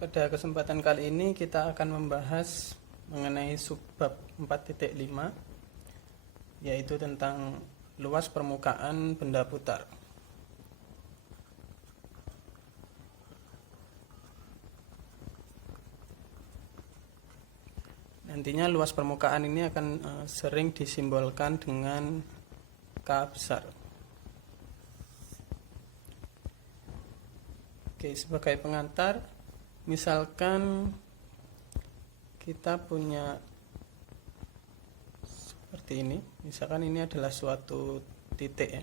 Pada kesempatan kali ini kita akan membahas mengenai subbab 4.5, yaitu tentang luas permukaan benda putar. Nantinya luas permukaan ini akan sering disimbolkan dengan K besar. Oke, sebagai pengantar, misalkan kita punya seperti ini. Misalkan ini adalah suatu titik ya.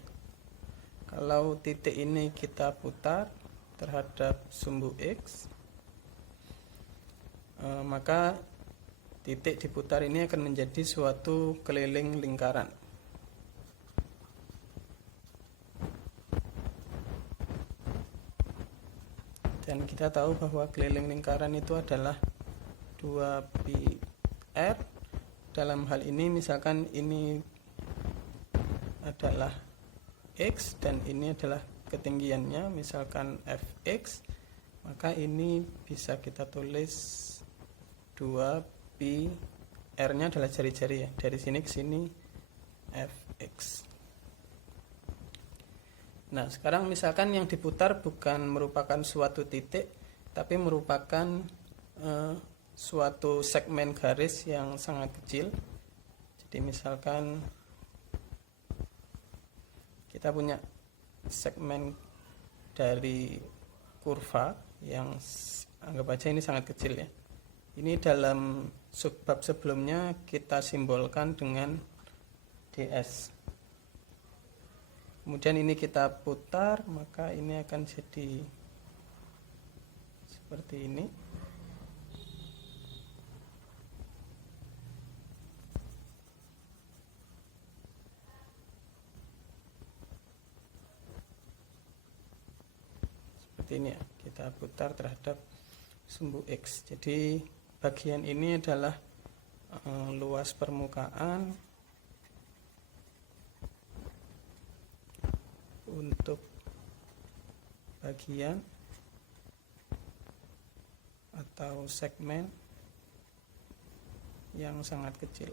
Kalau titik ini kita putar terhadap sumbu X, maka titik diputar ini akan menjadi suatu keliling lingkaran. Dan kita tahu bahwa keliling lingkaran itu adalah 2pi r. Dalam hal ini misalkan ini adalah X dan ini adalah ketinggiannya, misalkan Fx, maka ini bisa kita tulis 2pi r nya adalah jari-jari ya, dari sini ke sini Fx. Nah, sekarang misalkan yang diputar bukan merupakan suatu titik, tapi merupakan suatu segmen garis yang sangat kecil. Jadi misalkan kita punya segmen dari kurva yang anggap aja ini sangat kecil ya. Ini dalam subbab sebelumnya kita simbolkan dengan ds. Kemudian ini kita putar, maka ini akan jadi seperti ini. Seperti ini ya, kita putar terhadap sumbu X. Jadi bagian ini adalah luas permukaan untuk bagian atau segmen yang sangat kecil.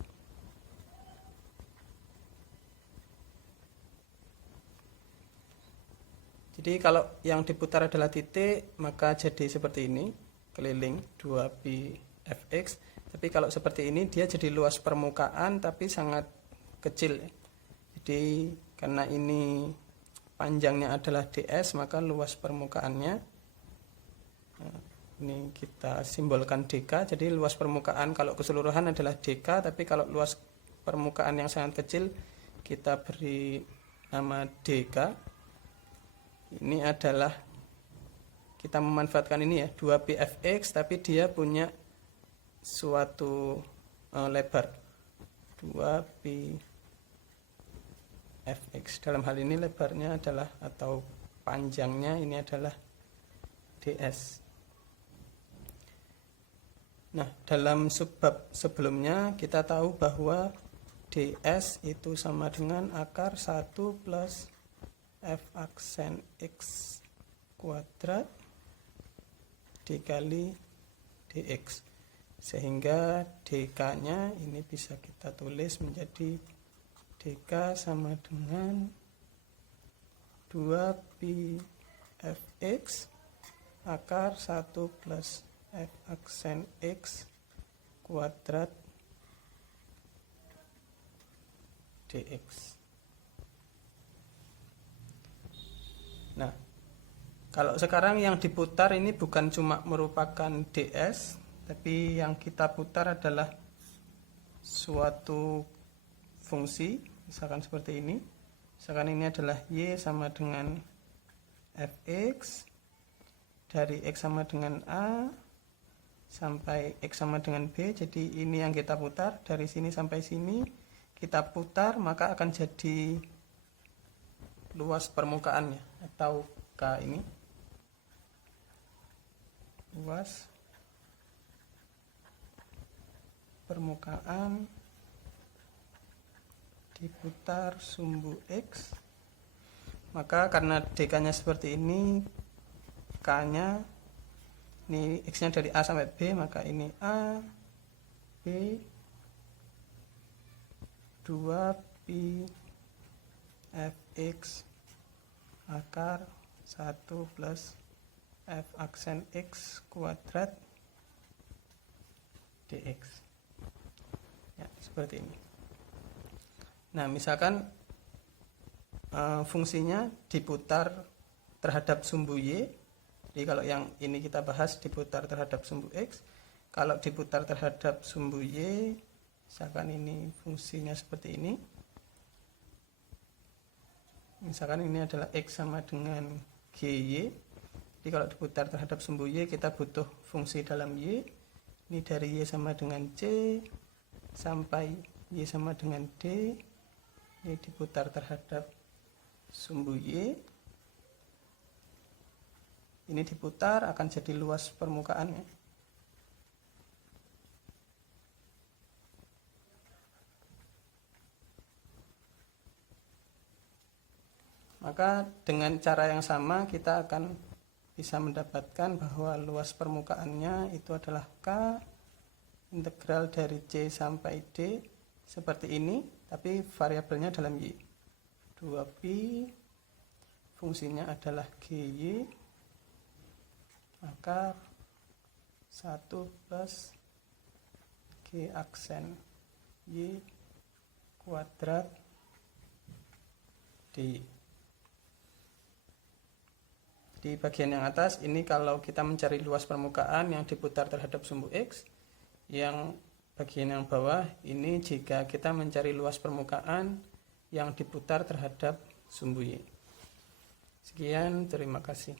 Jadi kalau yang diputar adalah titik, maka jadi seperti ini, keliling 2pi fx. Tapi kalau seperti ini dia jadi luas permukaan tapi sangat kecil. Jadi karena ini panjangnya adalah ds, maka luas permukaannya ini kita simbolkan dk. Jadi luas permukaan kalau keseluruhan adalah dk, tapi kalau luas permukaan yang sangat kecil kita beri nama dk. Ini adalah, kita memanfaatkan ini ya, 2pi fx, tapi dia punya suatu lebar 2pi fx. Dalam hal ini lebarnya adalah, atau panjangnya ini adalah ds. Nah, dalam subbab sebelumnya kita tahu bahwa ds itu sama dengan akar 1 plus f aksen x kuadrat dikali dx. Sehingga dk nya ini bisa kita tulis menjadi dk sama dengan 2pi fx akar 1 plus f aksen x kuadrat dx. Nah, kalau sekarang yang diputar ini bukan cuma merupakan ds, tapi yang kita putar adalah suatu fungsi, misalkan seperti ini. Misalkan ini adalah y sama dengan fx, dari x sama dengan a sampai x sama dengan b. Jadi ini yang kita putar, dari sini sampai sini kita putar, maka akan jadi luas permukaannya atau K ini, luas permukaan diputar sumbu X. Maka karena dk nya seperti ini, K nya Ini X-nya dari A sampai B, maka ini A, B, 2pi fx akar 1 plus f aksen x kuadrat dx. Ya, seperti ini. Nah, misalkan fungsinya diputar terhadap sumbu y. Jadi kalau yang ini kita bahas diputar terhadap sumbu x. Kalau diputar terhadap sumbu y, misalkan ini fungsinya seperti ini. Misalkan ini adalah x sama dengan gy. Jadi kalau diputar terhadap sumbu y, kita butuh fungsi dalam y. Ini dari y sama dengan c sampai y sama dengan d. Ini diputar terhadap sumbu y. Ini diputar akan jadi luas permukaannya. Maka dengan cara yang sama kita akan bisa mendapatkan bahwa luas permukaannya itu adalah K integral dari C sampai D seperti ini, tapi variabelnya dalam Y. 2pi fungsinya adalah GY akar 1 plus G aksen Y kuadrat D. Di bagian yang atas ini kalau kita mencari luas permukaan yang diputar terhadap sumbu X, yang bagian yang bawah ini jika kita mencari luas permukaan yang diputar terhadap sumbu Y. Sekian, terima kasih.